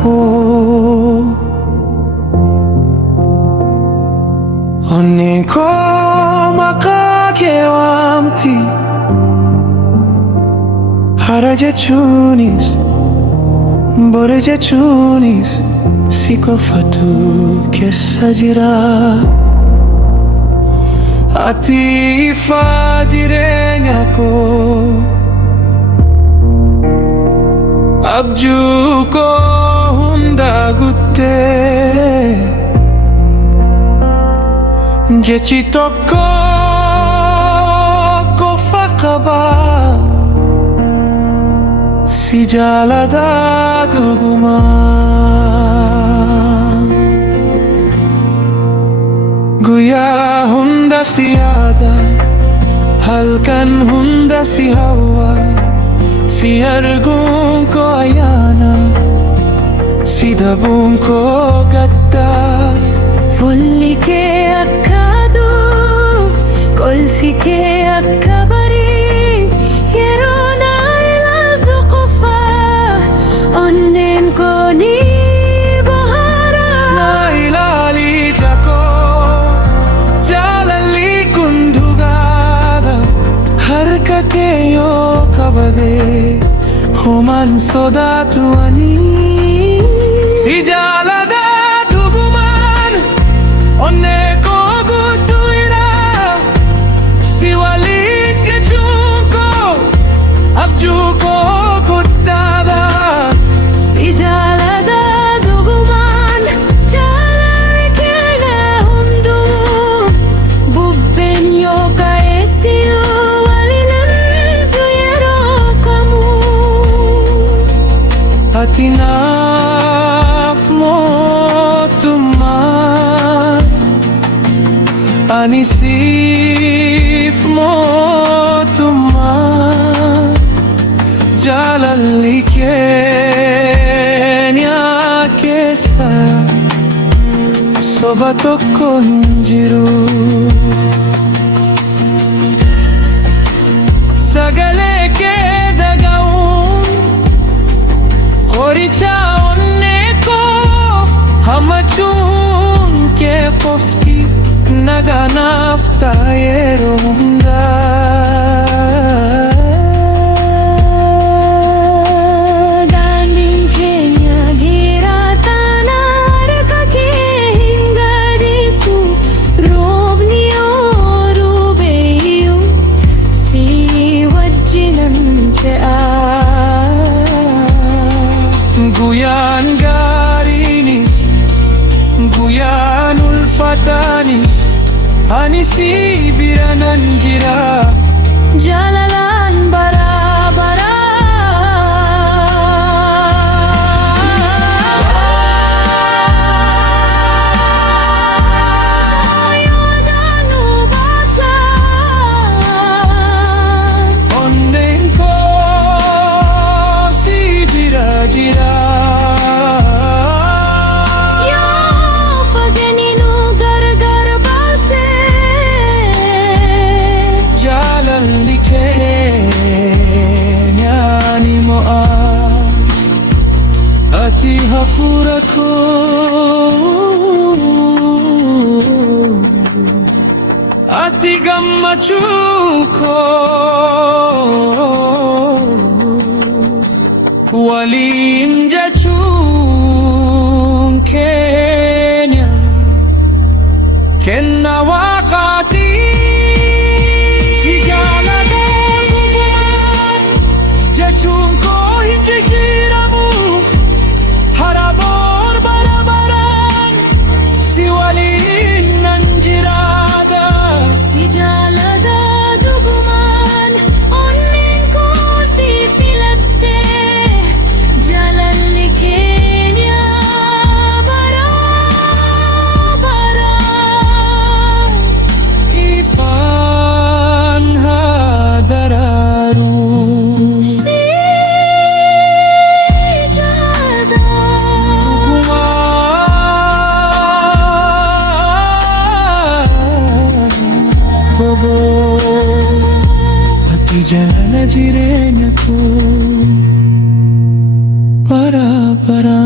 ko Onnen ko makakewamti Hara jechuunis bori jechuunis si qofatu keessa jira Ati ifaa jireenya koo abjuu koo hunda guuttee jechi tokko qofa qaba si jaalladha dhugumaan guyyaa hunda si yaada halkan hunda si hawwa si arguun koo ayyaana si dhabuun koo gadda Fuulli kee akka aduu kolfi kee akka barii yeroo na ilaaltu qofa onneen koo ni bohaara Na ilaali jakoo jaalalli kun dhugaadha harka kee yoo qabadee homaan sodaatu ani si jaalladha dhugumaan onnee koo guutuudha si waliin jechuun koo abjuu koo guddaadha Si jaalladha dhugumaan jaalalli keenya hunduu bubbeen yoo ka'e si'uu waliin hansu yeroo kamuu Ati naaf mootummaa ani siif mootummaa jaalalli keenya keessa soba tokko hin jiru sagalee kee dhaga'uun qoricha onnee koo hammachuun kee qofti nagaa naaf ta'a yeroo hundaa Daandiin keenya dheeraadha harka kee hin gadisu roobni yoo roobee iyyuu si wajjinan ce'a Guyyaan gaariinis guyyaan ulfaataanis ani si bira nan jira jaalalaan bara bara Yoodaan nu baasan onneen koo si bira jira yoo fageenyi nu gargar baasee jaalalli keenya ni mo'a ati hafuura koo ati gammachuu koo waliin jechuun keenya kenna waaqaati si jaalladha dhugumaan jechuun koo hin jijjiiramu hara boor bara baraan si waliin nan jiraadha Si jaalladha dhugumaan onneen koo si filattee jaalalli keenya bara bara ifaan haa daraaru Si jaalladha Ati jaalala jireenya koo bara bara